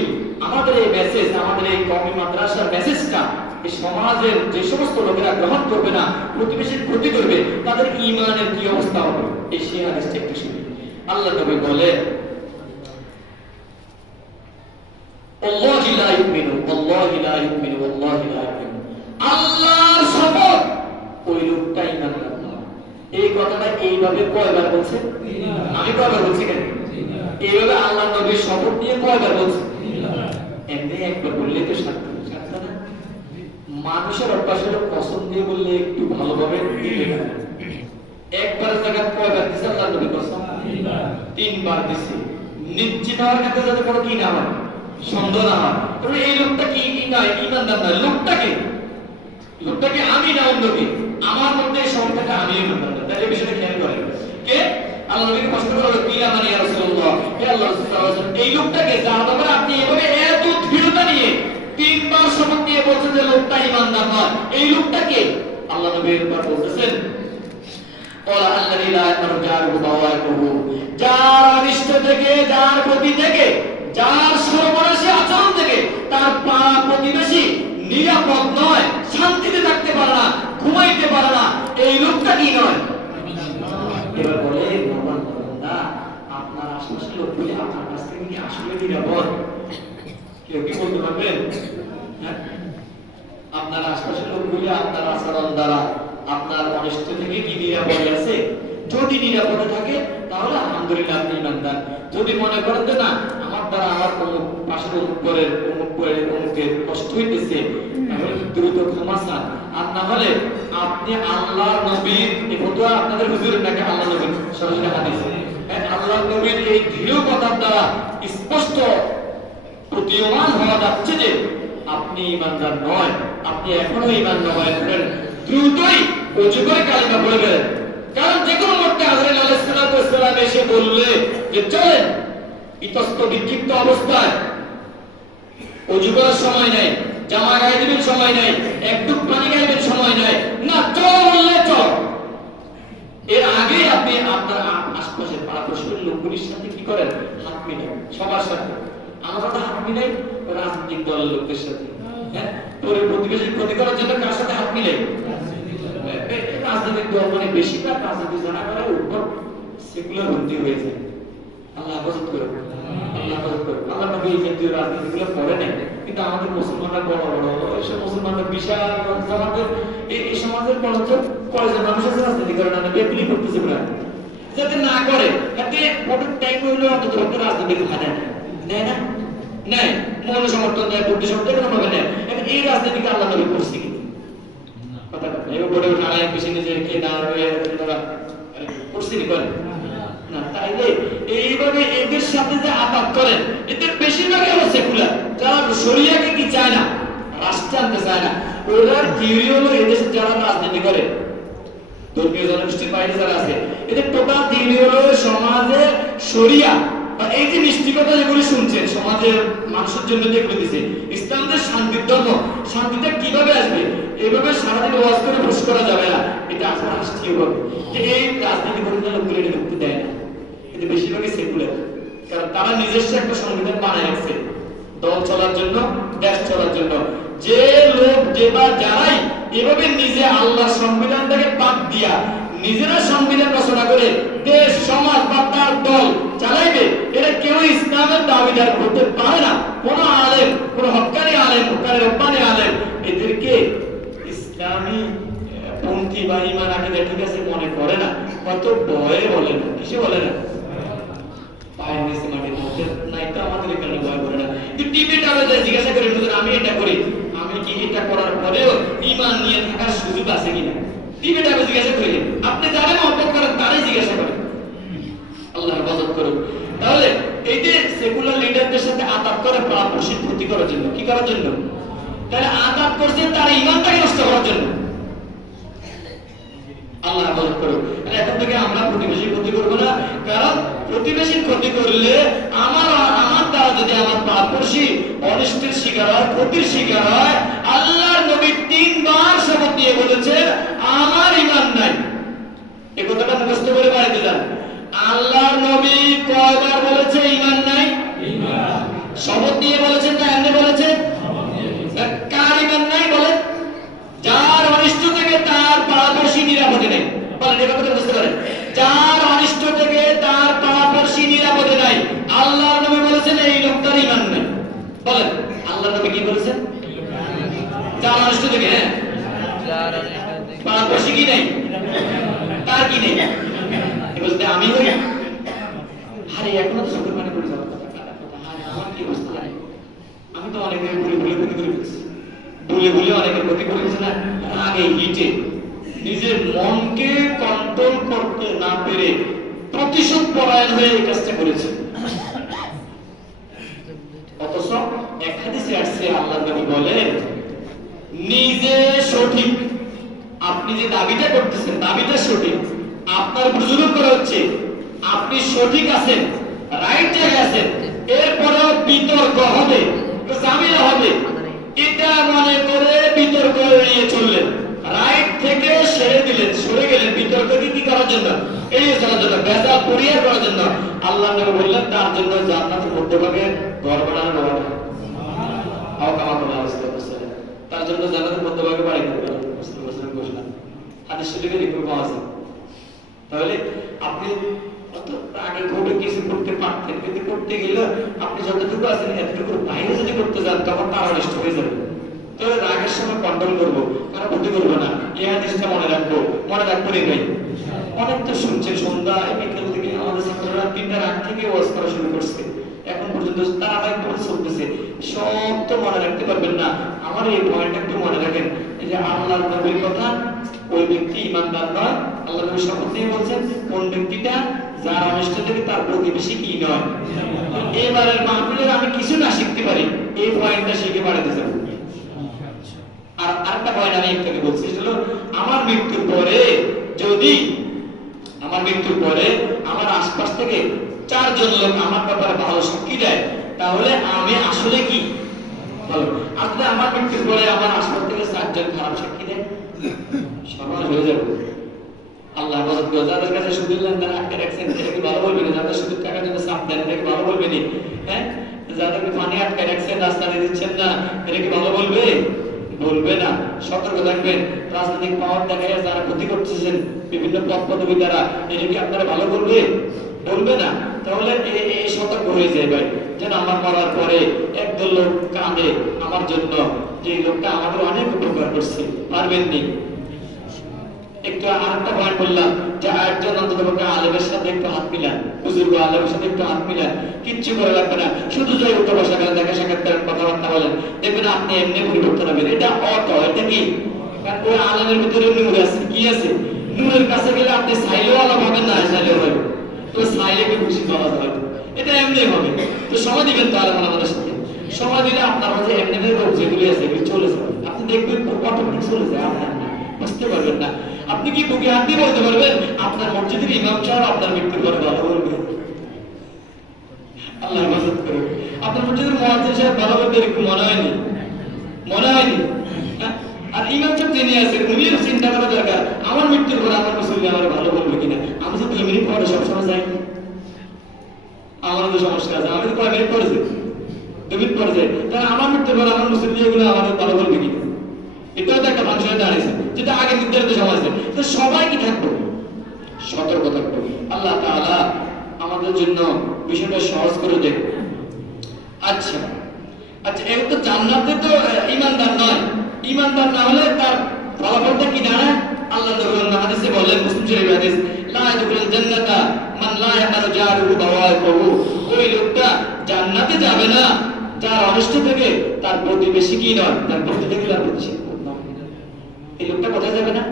আমাদের এই মেসেজ, আমাদের এই কওমি মাদ্রাসার মেসেজটা এই সমাজের যে সমস্ত লোকেরা গ্রহণ করবে না, প্রতিবেশীর ক্ষতি করবে, তাদের ঈমানের কি অবস্থা হবে? এই সেই হাদিসটা একটু শুনি। আল্লাহ নবী বলে, আল্লাহি লা ইউমিনু, আল্লাহি লা ইউমিনু, আল্লাহি লা ইউমিনু, আল্লাহর শপথ ওই লোকটা ঈমানদার নয়। এই কথাটা এইভাবে কয়বার বলছে? আমি কয়বার বলছি কেন? এইভাবে আল্লাহ নবীর শপথ নিয়ে কয়বার বলছে? এমনি একবার বললে তো সার্থক না। মানুষের অভ্যাস হলো কসম দিয়ে বললে একটু ভালোভাবে দিবে না। একবার জায়গা কয়বার দিছে আল্লাহ নবী কসম? তিনবার দিছে। নিশ্চিত হওয়ার ক্ষেত্রে যাতে কোনো কি না হয়, সন্দেহ না হয়। তবে এই লোকটা কি নয়, ঈমানদার নয়। লোকটাকে আমি না অন্য কি? আমার মধ্যে এই সংখ্যাটা আমি ঈমানদার নয়। তাহলে বিষয়টা খেয়াল করেন। কে? আল্লাহ নবীকে প্রশ্ন করা হলো, কিলা মানে ইয়া রাসূলুল্লাহ, হে আল্লাহ রাসূলুল্লাহ, এই লোকটাকে যার ব্যাপারে আপনি এভাবে এত দৃঢ়তা নিয়ে তিনবার শপথ নিয়ে বলছেন যে লোকটা ঈমানদার নয়, এই লোকটাকে? আল্লাহ নবী একবার বলতেছেন, ওয়া আল্লাযী লা ইয়ারজাউ বাওয়াকুহু, যার অনিষ্ট থেকে, যার ক্ষতি থেকে, যার সর্বনাশী আচরণ থেকে তার পাড়া প্রতিবেশী নিরাপদ নয়, শান্তিতে থাকতে পারে না, ঘুমাইতে পারে না, এই লোকটা কি নয়? এবার বলে, ভগবান বান্দা, আপনার আশেপাশের লোকগুলি আপনার কাছ থেকে কি আসলে নিরাপদ? কেউ কি বলতে পারবেন? আপনার আশেপাশের লোকগুলি আপনার আচরণ দ্বারা আপনার অনিষ্ট থেকে কি নিরাপদ আছে? যদি নিরাপদে থাকে তাহলে আলহামদুলিল্লাহ আপনি ঈমানদার। যদি মনে করেন যে না, আমার দ্বারা আমার অমুক পাশের অমুকের কষ্ট হইতেছে, তাহলে দ্রুত ক্ষমা চান। আর না হলে আপনি আল্লাহ নবীর এই ফতোয়া, আপনাদের হুজুরের নাকি আল্লাহ নবীর সরাসরি হাদিস, আল্লাহ নবীর এই দৃঢ় কথার দ্বারা স্পষ্ট প্রতীয়মান হওয়া যাচ্ছে যে আপনি ঈমানদার নয়, আপনি এখনো ঈমান নয় করেন। দ্রুতই ওযু করে কালিমা পড়ে ফেলেন। কারণ যে কোনো মুহূর্তে আজরাইল আলাইহিস সালাম এসে বললে যে চলেন, ইতস্ত বিক্ষিপ্ত অবস্থায় ওযু করার সময় নাই, জামা গায়ে দিবেন সময় নাই, একটু পানি গাইবেন সময় নাই, না চল বললে চল। এর আগে আপনি আপনার আশপাশের পাড়াপড়শির লোকগুলির সাথে কি করেন? হাত মিলান। সবার সাথে আমার কথা হাত মিলাই, রাজনৈতিক দলের লোকদের সাথে, হ্যাঁ, প্রতিবেশীর ক্ষতি করার জন্য কার সাথে হাত মিলাই? রাজনৈতিক দল মানে বেশিরভাগ রাজনীতি জানা করে উপর সেকুলার বন্দী হয়েছে। আল্লাহ হেফাজত করে, আল্লাহ হেফাজত করে। আল্লাহ নবী এই জাতীয় রাজনীতিগুলো করে নাই, কিন্তু আমাদের মুসলমানরা বড় বড় এইসব মুসলমানরা বিশাল আমাদের এই সমাজের বড় কয়েকজন মানুষ আছে রাজনীতি করে না, বেগুলি করতেছে প্রায়, যাতে না করে যাতে ভোটের টাইম হইলে অন্তত রাজনীতি খায় নেয় না, নেয় মৌল সমর্থন দেয়, ভোট সমর্থন কোনো ভাবে নেয়। এখন এই রাজনীতিকে আল্লাহ নবী করছে কি কথা কথা এবার বলে ঠাড়ায় বেশি নিজে কে দাঁড়াবে করছি নি করে না। তাইলে এইভাবে এদের সাথে যে আঘাত করেন, এদের বেশিরভাগই হলো সেকুলার, যারা শরিয়াকে কি চায় না, রাষ্ট্র আনতে চায় না। ওনার থিওরি হলো এদেশে যারা রাজনীতি করে, ধর্মীয় জনগোষ্ঠীর বাইরে যারা আছে, এদের টোটাল থিওরি হলো সমাজে শরিয়া বা এই যে নিষ্ঠিকতা যেগুলি শুনছেন সমাজের মানুষের জন্য যেগুলো দিচ্ছে, ইসলামদের শান্তির ধর্ম, শান্তিটা কিভাবে আসবে? এভাবে সারাদিন ওয়াজ করে ফুস করা যাবে না, এটা আসলে রাষ্ট্রীয় ভাবে যে এই রাজনীতি পরিচালক লোকগুলো এটা ঢুকতে দেয় না, কিন্তু বেশিরভাগই সেকুলার, কারণ তারা নিজস্ব একটা সংবিধান বানায় রাখছে দল চলার জন্য, দেশ চলার জন্য। যে লোক যে বা যারাই এভাবে নিজে আল্লাহর সংবিধানটাকে বাদ দিয়া নিজেরা সংবিধান রচনা করে দেশ সমাজ বা তার দল চালাইবে, এরা কেউ ইসলামের দাবিদার করতে পারে না। কোন আলেম, কোন হক্কানি আলেম, হক্কানি রব্বানি আলেম এদেরকে ইসলামী পন্থী বা ঈমান আকীদা ঠিক আছে মনে করে না, কত ভয়ে বলে না, কিসে বলে না, পায়ের নিচে মাটির মধ্যে নাই তো আমাদের এখানে ভয় করে না। কিন্তু ডিবেট আলাদা জিজ্ঞাসা করে হুজুর আমি এটা করি, আমি কি এটা করার পরেও ঈমান নিয়ে থাকার সুযোগ আছে কিনা, ডিবেট আলাদা জিজ্ঞাসা করি। আপনি যারা মহব্বত করেন তারাই জিজ্ঞাসা করেন, আল্লাহর ইবাদত করুন। তাহলে এই যে সেকুলার লিডারদের সাথে আতাত করে পরামর্শের ক্ষতি করার জন্য, কি করার জন্য? তাহলে আতাত করছে তার ঈমানটাকে নষ্ট করার জন্য। আল্লাহ ইবাদত করুন। এখন থেকে আমরা প্রতিবেশীর ক্ষতি করব না, কারণ প্রতিবেশীর ক্ষতি করলে আমার দ্বারা যদি আমার পাড়াপড়শি অনিষ্টের শিকার হয়, ক্ষতির শিকার হয়, আল্লাহর নবী 3 বার শপথ নিয়ে বলেছেন আমার ঈমান নাই। এই কথাটা মুখস্থ করে বাড়িতে যান। আল্লাহর নবী কয়বার বলেছে ঈমান নাই? শপথ নিয়ে বলেছেন না এমনি বলেছেন? কার ঈমান নাই বলেন? যার অনিষ্ট থেকে তার পাড়াপড়শি নিরাপদে নেই। বলেন এই কথাটা বুঝতে পারেন? যার অনিষ্ট থেকে তার পাড়াপড়শি নিরাপদে নাই, আল্লাহর নবী বলেছেন এই লোকটার ঈমান নাই। বলেন আল্লাহর নবী কি বলেছেন? যার অনিষ্ট থেকে, হ্যাঁ, পাড়াপড়শি কি নেই, তার কি নেই? বলতে আমি হই আরে এখনো তো চোখের পানি পড়ে যাওয়ার কথা, আমার কি অবস্থা জানি, আমি তো অনেকের ভুলে ভুলে ক্ষতি করে ফেলছি, ভুলে ভুলে অনেকের ক্ষতি করে ফেলছি না, আগে হিটে নিজের মনকে কন্ট্রোল করতে না পেরে প্রতিশোধ পরায়ণ হয়ে এই কাজটা করেছে। অথচ এক হাদিসে আসছে আল্লাহর নবী বলেন নিজে সঠিক, আপনি যে দাবিটা করতেছেন দাবিটা সঠিক, আপনার বুজুর্গ করা হচ্ছে আপনি সঠিক আছেন, রাইট জায়গায় আছেন, এরপরেও বিতর্ক হবে, ঝামেলা হবে, এটা মনে করে বিতর্ক এড়িয়ে চললেন, রাইট থেকে সেরে দিলেন, সরে গেলেন বিতর্ককে কি করার জন্য? এড়িয়ে চলার জন্য, ভেজাল পরিহার করার জন্য। আল্লাহ নবী বললেন তার জন্য জান্নাতের মধ্যভাগে ঘর বানানো হবে, তার জন্য জান্নাতের মধ্যভাগে বাড়ি করবে ঘোষণা, হাদিস শরীফে রিপোর্ট পাওয়া যায়। তাহলে আপনি আগে ঘটে কিছু করতে পারতেন, কিন্তু করতে গেলে আপনি যতটুকু আছেন এতটুকু বাইরে যদি করতে যান তখন তার অনিষ্ট হয়ে যাবে। তাহলে রাগের সময় কন্ট্রোল করবো, কারো ক্ষতি করবো না, এই হাদিসটা মনে রাখবো রে ভাই। অনেক তো শুনছেন সন্ধ্যা বিকেল থেকে আমাদের ছাত্ররা 3টার আগ থেকে ওয়াজ করা শুরু করছে, এখন পর্যন্ত ধারাবাহিকভাবে চলতেছে। সব তো মনে রাখতে পারবেন না, আমার এই পয়েন্টটা একটু মনে রাখেন, এই যে আল্লাহর নবীর কথা, ওই ব্যক্তি ঈমানদার নয়। আল্লাহ নবী শপথ নিয়ে বলছেন কোন ব্যক্তিটা যার অনিষ্ট থেকে তার প্রতিবেশী কি নয়। এবারের মাহফিলের আমি কিছু না শিখতে পারি, এই পয়েন্টটা শিখে বাড়াতে যাব। আর আরেকটা পয়েন্ট আমি একটাকে বলছি, সেটা হলো আমার মৃত্যুর পরে যদি আমার আশপাশ থেকে 4 জন লোক আমার ব্যাপারে ভালো সাক্ষী দেয়, তাহলে আমি আসলে কি ভালো। আর যদি আমার মৃত্যুর পরে আমার আশপাশ থেকে 4 জন খারাপ সাক্ষী দেয়, সর্বনাশ হয়ে যাবে। আল্লাহ যাদের কাছে সুদের লেনদেন আটকে রাখছেন এটাকে ভালো বলবেন, যাদের সুদের টাকার জন্য চাপ দেন এটাকে ভালো বলবেন, হ্যাঁ, যাদেরকে পানি আটকে রাখছেন রাস্তা দিয়ে দিচ্ছেন না এটাকে ভালো বলবে না। সতর্ক থাকবেন, রাজনৈতিক পাওয়ার দেখায় যারা ক্ষতি করতেছেন বিভিন্ন পদ পদবী দ্বারা, এটাকে আপনারা ভালো বলবে না। তাহলে এই সতর্ক হয়ে যায় ভাই, যেন আমার মরার পরে একদল লোক কাঁদে আমার জন্য, যে লোকটা আমাদের অনেক উপকার করছে, পারবেননি। একটু আরেকটা পয়েন্ট বললাম যে একজন অন্তত আলেমের সাথে একটু হাত মিলান, বুজুর্গ আলেমের সাথে একটু হাত মিলান, কিচ্ছু করে লাগবে না, শুধু যাই উঠে বসা করেন, দেখা সাক্ষাৎ করেন, কথাবার্তা বলেন, দেখবেন আপনি এমনি পরিবর্তন হবেন। এটা এটা কি? কারণ ওই আলেমের ভিতরে নূর আছে, কি আছে? নূরের কাছে গেলে আপনি চাইলেও আলাপ হবেন, না চাইলেও হবে, তো চাইলে কি খুশি পাওয়া যাবে, এটা এমনি হবে। তো সময় দিবেন তো আলেম আমাদের সাথে, সময় দিলে আপনার মাঝে এমনি রোগ যেগুলি আছে এগুলি চলে যাবে, আপনি দেখবেন অটোমেটিক চলে যায়, আপনার বুঝতে পারবেন না। আপনি কি বুকে হাত দিয়ে বলতে পারবেন আপনার মসজিদের ইমাম সাহেব আপনার মৃত্যুর পরে ভালো বলবে? আল্লাহ হেফাজত করুন। আপনার মসজিদের মুয়াজ্জিন সাহেব ভালো বলতে এরকম মনে হয়নি, মনে হয়নি। আর ইমাম সাহেব যিনি আছেন উনিও চিন্তা করা দরকার, আমার মৃত্যুর পরে আমার মুসল্লি আমার ভালো বলবে কিনা। আমি তো 2 মিনিট পরে সবসময় যাই, আমারও তো সমস্যা আছে, আমি তো কয় মিনিট পরে যাই, 2 মিনিট পরে যাই, তাহলে আমার মৃত্যুর পরে আমার মুসল্লি এগুলো আমাদের ভালো বলবে কিনা। এটাও তো একটা ফাংশনে দাঁড়িয়েছে, যেটা আগে নির্ধারিত সময় আছে। তো সবাই কি থাকবো, সতর্ক থাকবো। আল্লাহ তাআলা আমাদের জন্য বিষয়টা সহজ করে দেন। আচ্ছা আচ্ছা, এগুলো তো জান্নাতে তো ঈমানদার নয়, ঈমানদার না হলে তার ফলাফলটা কি দাঁড়ায়? আল্লাহ নবী হাদিসে বলেন, মুসলিম শরীফ হাদিস, লা ইয়াদখুলুল জান্নাতা মান লা ইয়ামানু জারুহু বাওয়াইকুহু। ওই লোকটা জান্নাতে যাবে না যার অনিষ্ট থেকে তার প্রতিবেশী কি নয়, তার প্রতিবেশী তার প্রতিবেশী নয়। এই লোকটা কোথায় যাবে না?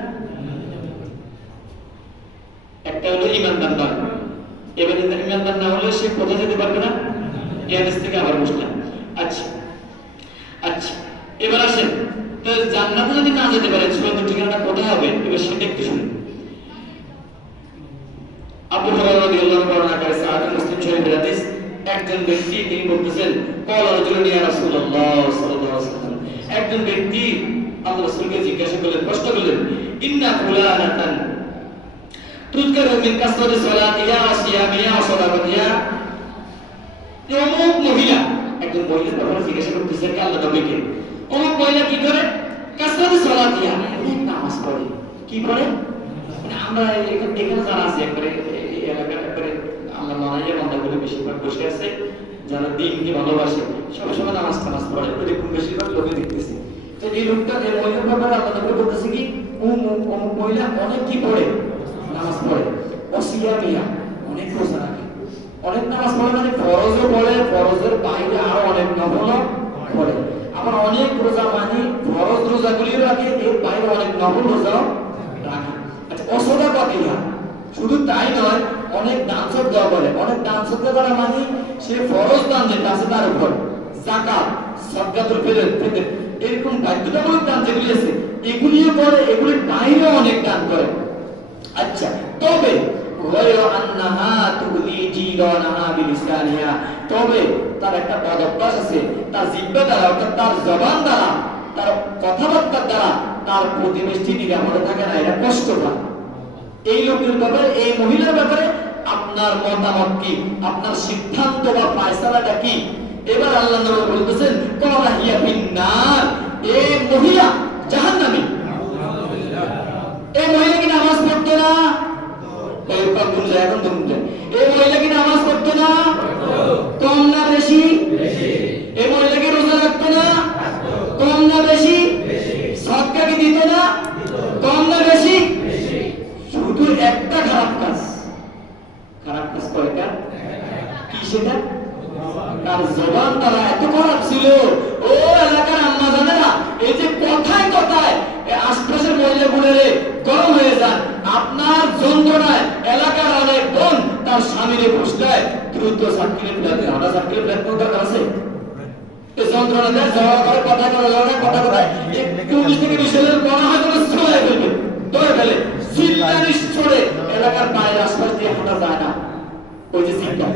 একটা হলো ঈমানদার নয়, এবারে ঈমানদার না হলে সে কোথায় যেতে পারবে না? এই হাদিস থেকে আবার বুঝলাম। আচ্ছা আচ্ছা, এবার আসেন, তো জান্নাতে যদি না যেতে পারে চূড়ান্ত ঠিকানাটা কোথায় হবে? এবার সেটা একটু শুনুন। আবু হুরায়রা রাদিয়াল্লাহু আনহু বর্ণনা করেছেন, সহিহ মুসলিম শরীফের হাদিস, একজন ব্যক্তি তিনি বলতেছেন, ক্বালা রাজুলুন ইয়া রাসূলুল্লাহ সাল্লাল্লাহু আলাইহি ওয়াসাল্লাম, একজন ব্যক্তি আল্লাহ রাসূলকে জিজ্ঞাসা করলেন, প্রশ্ন করলেন, ইন্না ফুলানাতান তুযকারু মিন কাসরাতি সালাতিহা ওয়া সিয়ামিহা ওয়া সাদাকাতিহা। অমুক মহিলা, একজন মহিলার ব্যাপারে জিজ্ঞাসা করতেছে আল্লাহ নবীকে, অমুক মহিলা কি করে? কাসরাতি সালাতিহা, অনেক নামাজ পড়ে। কি পড়ে? আমরা এখানে যারা আছে একবারে এই এলাকার একবারে আমরা মনে বান্দাগুলো বেশিরভাগ বসে আছে যারা দিনকে ভালোবাসে, সবসময় নামাজ টামাজ পড়ে, এরকম বেশিরভাগ লোকে দেখতেছি। তো এই লোকটা এই মহিলার ব্যাপারে আল্লাহ নবী বলতেছে কি, অমুক মহিলা অনেক কি পড়ে? নামাজ পড়ে। ওয়াসিয়ামিয়া, অনেক রোজা রাখে। অনেক নামাজ পড়ে মানে ফরজও পড়ে, ফরজের বাইরে আরো অনেক নফলও পড়ে। আবার অনেক রোজা মানে ফরজ রোজাগুলিও রাখে, এর বাইরে অনেক নফল রোজাও রাখে। আচ্ছা, অসাদাকাতিহা, শুধু তাই নয়, অনেক দান সদকা করে। অনেক দান সদকা করা মানে সে ফরজ দান যেটা আছে তার উপর, যাকাত, সাদকাতুল ফিতর, এরকম বাধ্যতামূলক দান যেগুলি আছে এগুলিও করে, এগুলির বাইরেও অনেক দান করে। আচ্ছা, তবে তবে তার একটা বদ অভ্যাস আছে, তার জিহ্বা দ্বারা অর্থাৎ তার জবান দ্বারা, তার কথাবার্তার দ্বারা তার প্রতিবেশী নিরাপদে থাকে না, এটা কষ্ট পায়। এই লোকের ব্যাপারে, এই মহিলার ব্যাপারে আপনার মতামত কি? আপনার সিদ্ধান্ত বা ফায়সালাটা কি? এবার আল্লাহ নবী বলতেছেন, ক্বালা হিয়া ফিন্নার, এই মহিলা জাহান্নামী। এই মহিলা কি নামাজ পড়তো না? এই মহিলা কি নামাজ পড়তো না? কম না বেশি? এই মহিলা কি রোজা রাখতো না? কম না বেশি? সদকা কি দিত না? কম না বেশি? শুধু একটা খারাপ কাজ। খারাপ কাজ কয়টা? কি সেটা? তার জবান দ্বারা এত খারাপ ছিল, ও এলাকার আম্মা জানে না, এই যে কথায় কথায় আশপাশের মহিলাগুলো গরম হয়ে যান, আপনার যন্ত্রণায় এলাকার অনেক বোন তার স্বামীরে বসলেয় দ্রুত সার্কিলেট ফ্ল্যাটে, আমরা সার্কিলেট ফ্ল্যাট কোন দরকার আছে? এই যন্ত্রণা দেয়, ঝগড়া করে, কথা করে, কথা কথায় একটু 19 থেকে 20 সালের মনে হয় কোনো ছড়ায় ফেলবে, ধরে ফেলে সিলদানিশ ছড়ে এলাকার বাইরে আশপাশ দিয়ে হাঁটা যায় না। ওই যে সিলটা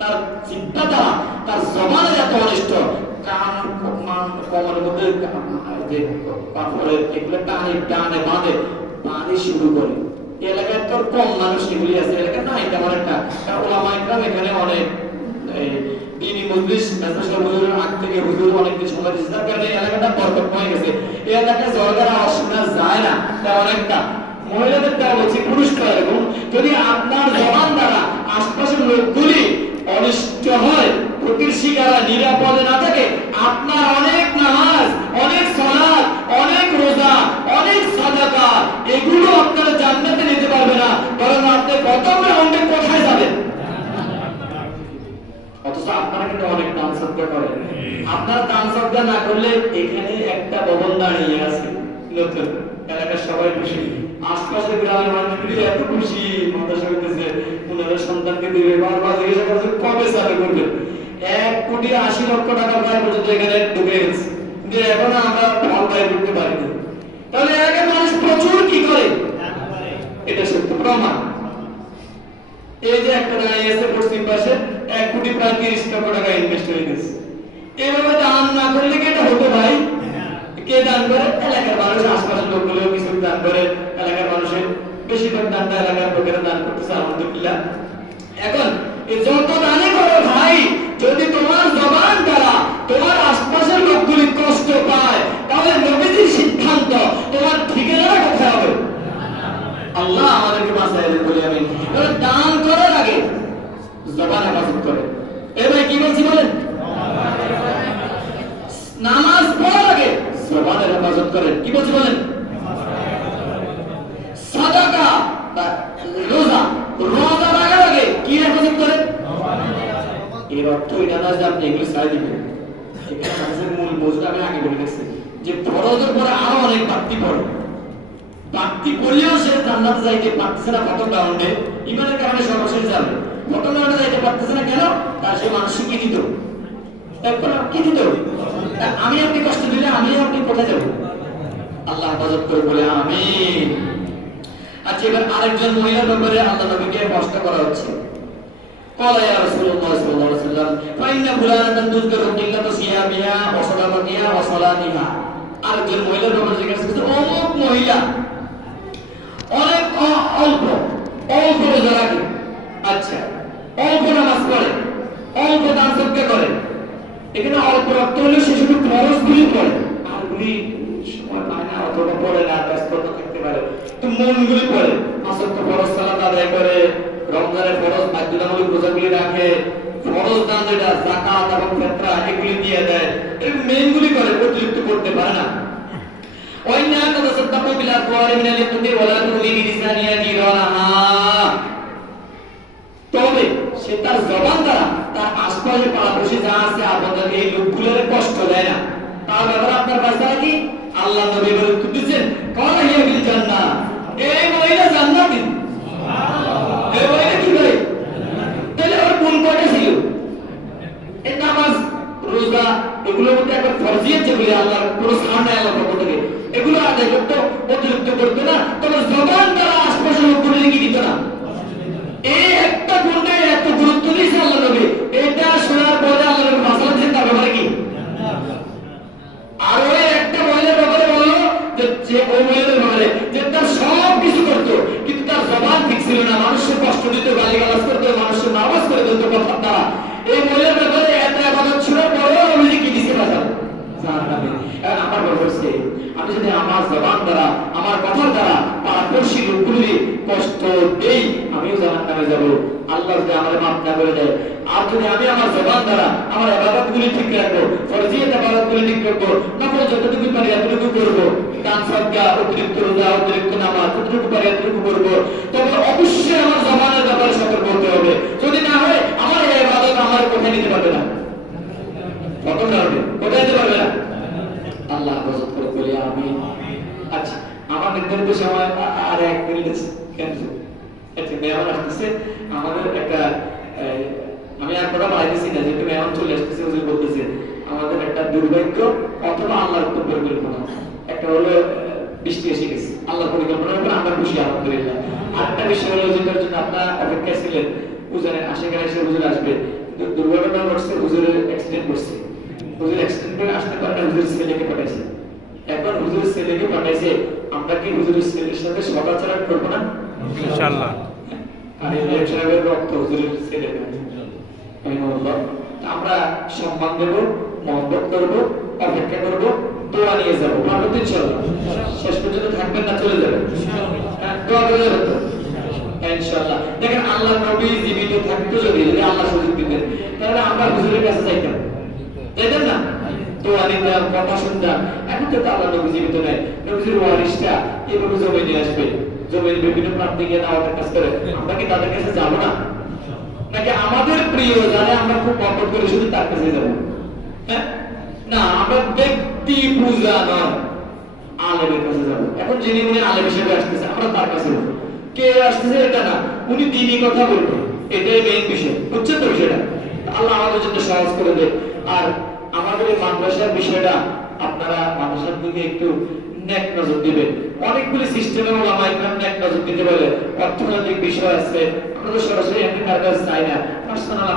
তার চিন্তা দ্বারা তার জবানের এত অনিষ্ট, কান কমার মধ্যে যে কাপড়ের এগুলো টানে টানে বাঁধে, বাঁধে শুরু করে। এলাকায় তোর কম মানুষ এগুলি আছে, এলাকা না এটা আমার একটা ওলামা ইকরাম এখানে অনেক দিনী মজলিস মেসেজের হুজুরের আগ থেকে হুজুর অনেক কিছু সময় দিচ্ছে, তার কারণে এলাকাটা বরকতময় গেছে। এই এলাকায় জলগার আওয়াজ শোনা যায় না, তেমন একটা। মহিলাদের দেওয়া বলছি, পুরস্কার এবং যদি আপনার জবান দ্বারা আশপাশের লোকগুলি অনিষ্ট হয়, প্রতিবেশীরা নিরাপদে না থাকে, আপনার অনেক নামাজ, অনেক সালাত, অনেক রোজা, অনেক সাদাকা এগুলো আপনারা জান্নাতে নিতে পারবে না, বরং আপনি প্রথম রাউন্ডে কোথায় যাবেন? অথচ আপনারা কিন্তু অনেক দান সদকা করেন। আপনারা দান সদকা না করলে এখানে একটা ভবন দাঁড়িয়ে আছে নতুন, এলাকার সবাই খুশি, আশপাশের গ্রামের মানুষগুলি এত খুশি, মাদ্রাসা হইতেছে, ওনাদের সন্তানকে দিবে, বারবার জিজ্ঞাসা করছে কবে চালু করবে। 1,80,00,000 টাকা প্রায় পর্যন্ত এখানে ঢুকে গেছে, যে এখন আমরা ফল ব্যয় করতে পারি না। তাহলে আগে মানুষ প্রচুর কি করে, এটা সত্য প্রমাণ। এই যে একটা দাঁড়িয়ে আছে পশ্চিম পাশে 1,30,00,000 টাকা ইনভেস্ট হয়ে গেছে। এইভাবে দান না করলে কি এটা হতো ভাই? কে দান করে? এলাকার মানুষ, আশপাশের লোকগুলো কিছু দান করে, এলাকার মানুষের বেশিরভাগ দানটা এলাকার লোকেরা দান করতেছে, আলহামদুলিল্লাহ। এখন এই যত দানে করো ভাই, যদি তোমার জবান দ্বারা তোমার আশপাশের লোকগুলি কষ্ট পায়, তাহলে নবীজির সিদ্ধান্ত তোমার ঠিকানা কোথায় হবে? আল্লাহ আমাদেরকে বাঁচায় বলি আমি। দান করার আগে জবান হেফাজত করে। এবার কি বলছি বলেন? নামাজ পড়ার আগে জবানের হেফাজত করে। কি বলছি বলেন? সাদাকা রোজা, রোজা রাখার আগে কি হেফাজত করে? এর অর্থ এটা না যে আপনি এগুলো ছাড়া দিবেন। এখানে নামাজের মূল মজুদ আমি আগে বলে গেছি যে ফরজের পরে আরো অনেক বাড়তি পড়ে, বাড়তি পড়লেও সে জান্নাতে যাইতে পারতেছে না। প্রথম রাউন্ডে ইমানের কারণে সর্বশেষ যাবে, প্রথম রাউন্ডে যাইতে পারতেছে না কেন? তার সে মানুষ কি দিত, তারপর কি দিত? আমি আপনি কষ্ট দিলে আমি আপনি কোথায় যাব? আল্লাহ হেফাজত করে বলে আমিন। আচ্ছা, এবার আরেকজন মহিলার ব্যাপারে আল্লাহ নবীকে প্রশ্ন করা হচ্ছে। قال يا رسول الله صلى الله عليه وسلم فإن فلانة تذكر قلة صيامها وصدقتها وصلاتها। আরেকজন মহিলার ব্যাপারে জিজ্ঞাসা করছে, অমুক মহিলা অনেক অল্প অল্প রোজা রাখে, আচ্ছা অল্প নামাজ পড়ে, অল্প দান সদকা করে। এখানে অল্প রক্ত হলে সে শুধু ফরজগুলি পড়ে, আরগুলি সময় পায় না, অথবা পড়ে না, ব্যস্ততা থাকতে পারে, তো মনগুলি পড়ে। মাসক ফরজ সালাত আদায় করে, রমজানের ফরজ বাধ্যতামূলক রোজাগুলি রাখে, ফরজ দান যেটা যাকাত এবং ফিতরা এগুলি দিয়ে দেয়, এই মেইনগুলি করে, অতিরিক্ত করতে পারে না। ওয়াইনা তাসাদদাকু বিল আকওয়ারি মিনাল ইফতি ওয়ালা তুলি বিলিসানিয়া জিরানাহা। তবে সে তার জবান দ্বারা তার আশপাশে পাড়াপড়শি যা আছে আপনাদের এই লোকগুলোর কষ্ট দেয় না। তার ব্যাপারে আপনার ফয়সালা কি? আল্লাহ নবী বলে উত্তর দিয়েছেন, কালা হিয়া বিল জান্নাহ, এই মহিলা জান্নাতি। সুবহানাল্লাহ। এই মহিলা কি ভাই? তাহলে ওর কোন কয়টা ছিল? এই নামাজ রোজা এগুলোর মধ্যে একবার ফরজিয়ত যেগুলো আল্লাহর পুরো সামনে আল্লাহর পক্ষ থেকে এগুলো আদায় করতে অতিরিক্ত করতে না, তবে জবান দ্বারা আশপাশের লোকগুলো কি দিত না। এই একটা গুণে এত গুরুত্ব দিয়েছে আল্লাহ নবী। এটা শোনার পরে আল্লাহ নবী মাসালা দিয়েছেন তার ব্যাপারে কি? আর ওই একটা মহিলার ব্যাপারে বললো যে ওই মহিলার ব্যাপারে যে তার সব কিছু করতো, কিন্তু তার জবান ঠিক ছিল না, মানুষের কষ্ট দিত, গালিগালাজ করতো, মানুষের নামাজ করে দিত কথার দ্বারা। এই মহিলার ব্যাপারে এত ইবাদত শোনার পরেও আমি কি দিছে বাজার জাহান্নামে। এখন আমার ব্যাপার হচ্ছে আমি যদি আমার জবান দ্বারা আমার কথার দ্বারা পাড়াপড়শি লোকগুলি কষ্ট দেই, আমিও জাহান্নামে যাব। আল্লাহ যদি আমার মাফ না করে দেয়। আর যদি আমি আমার জবান দ্বারা আমার ইবাদতগুলি ঠিক রাখবো, ফরজিয়ত ইবাদতগুলি ঠিক রাখবো, নফল যতটুকু পারি এতটুকু করবো, দান সদকা, অতিরিক্ত রোজা, অতিরিক্ত নামাজ যতটুকু পারি এতটুকু করবো, তবে অবশ্যই আমার জবানের ব্যাপারে সতর্ক হতে হবে। যদি না হয় আমার এই ইবাদত আমার কোথায় নিতে পারবে না, কত হবে কোথায় নিতে পারবে না। আল্লাহ হেফাজত করে বলি আমিন। আচ্ছা, আমার নির্ধারিত সময় আর 1 মিনিট আছে। আচ্ছা, মেহমান আসতেছে আমাদের একটা, আমি আর কথা বাড়াইতেছি না, যেহেতু মেহমান চলে আসতেছে, হুজুর বলতেছে আমাদের একটা দুর্ভাগ্য অথবা আল্লাহর উত্তম পরিকল্পনা। একটা হলো বৃষ্টি এসে গেছে, আল্লাহর পরিকল্পনার উপর আমরা খুশি আলহামদুলিল্লাহ। আরেকটা বিষয় হলো যেটার জন্য আপনার অপেক্ষায় ছিলেন, হুজুরের আশেপাশে এসে হুজুর আসবে, দুর্ঘটনা ঘটছে, হুজুরের অ্যাক্সিডেন্ট করছে, হুজুর অ্যাক্সিডেন্ট করে আসতে পারে না, হুজুরের ছেলেকে পাঠাইছে। এখন হুজুরের ছেলেকে পাঠাইছে, আমরা কি হুজুরের ছেলের সাথে সদাচরণ করবো না? ইনশাআল্লাহ। আর এই লেকচারের রক্ত হুজুরের ছেলে, আমরা সম্মান দেব, মহব্বত করব, অপেক্ষা করব, দোয়া নিয়ে যাবো, পারবো তো ইনশাআল্লাহ। শেষ পর্যন্ত থাকবেন না চলে যাবেন? হ্যাঁ, দোয়া করে যাবেন তো ইনশাআল্লাহ। দেখেন আল্লাহ নবী জীবিত থাকতো, যদি আল্লাহ সুযোগ দিতেন তাহলে আমরা হুজুরের কাছে যাইতাম, যাইতেন না? দোয়া নিতাম, কথা শুনতাম। এখন তো আল্লাহ নবী জীবিত নাই, নবীর ওয়ারিসটা এভাবে জমিনে আসবে, জমির বিভিন্ন প্রান্তে গিয়ে দাওয়াতের কাজ করে, আমরা কি তাদের কাছে যাবো না? নাকি আমাদের প্রিয় যারা আমরা খুব মহব্বত করি শুধু তার কাছে যাবো? হ্যাঁ না, আমরা ব্যক্তি পূজা নয়, আলেমের কাছে যাবো। এখন যিনি উনি আলেম হিসেবে আসতেছে আমরা তার কাছে যাবো। কে আসতেছে এটা না, উনি দিনই কথা বলবে, এটাই মেইন বিষয়, বুঝছেন তো বিষয়টা? আল্লাহ আমাদের জন্য সহজ করে দেয়। আর আমাদের এই মাদ্রাসার বিষয়টা আপনারা মাদ্রাসার দিকে একটু নেক নজর দিবেন। অনেকগুলি সিস্টেমে ওলামা ইকরাম নেক নজর দিতে পারে। অর্থনৈতিক বিষয় আছে, আমরা তো সরাসরি এমনি কার কাছে চাই না, পার্সোনাল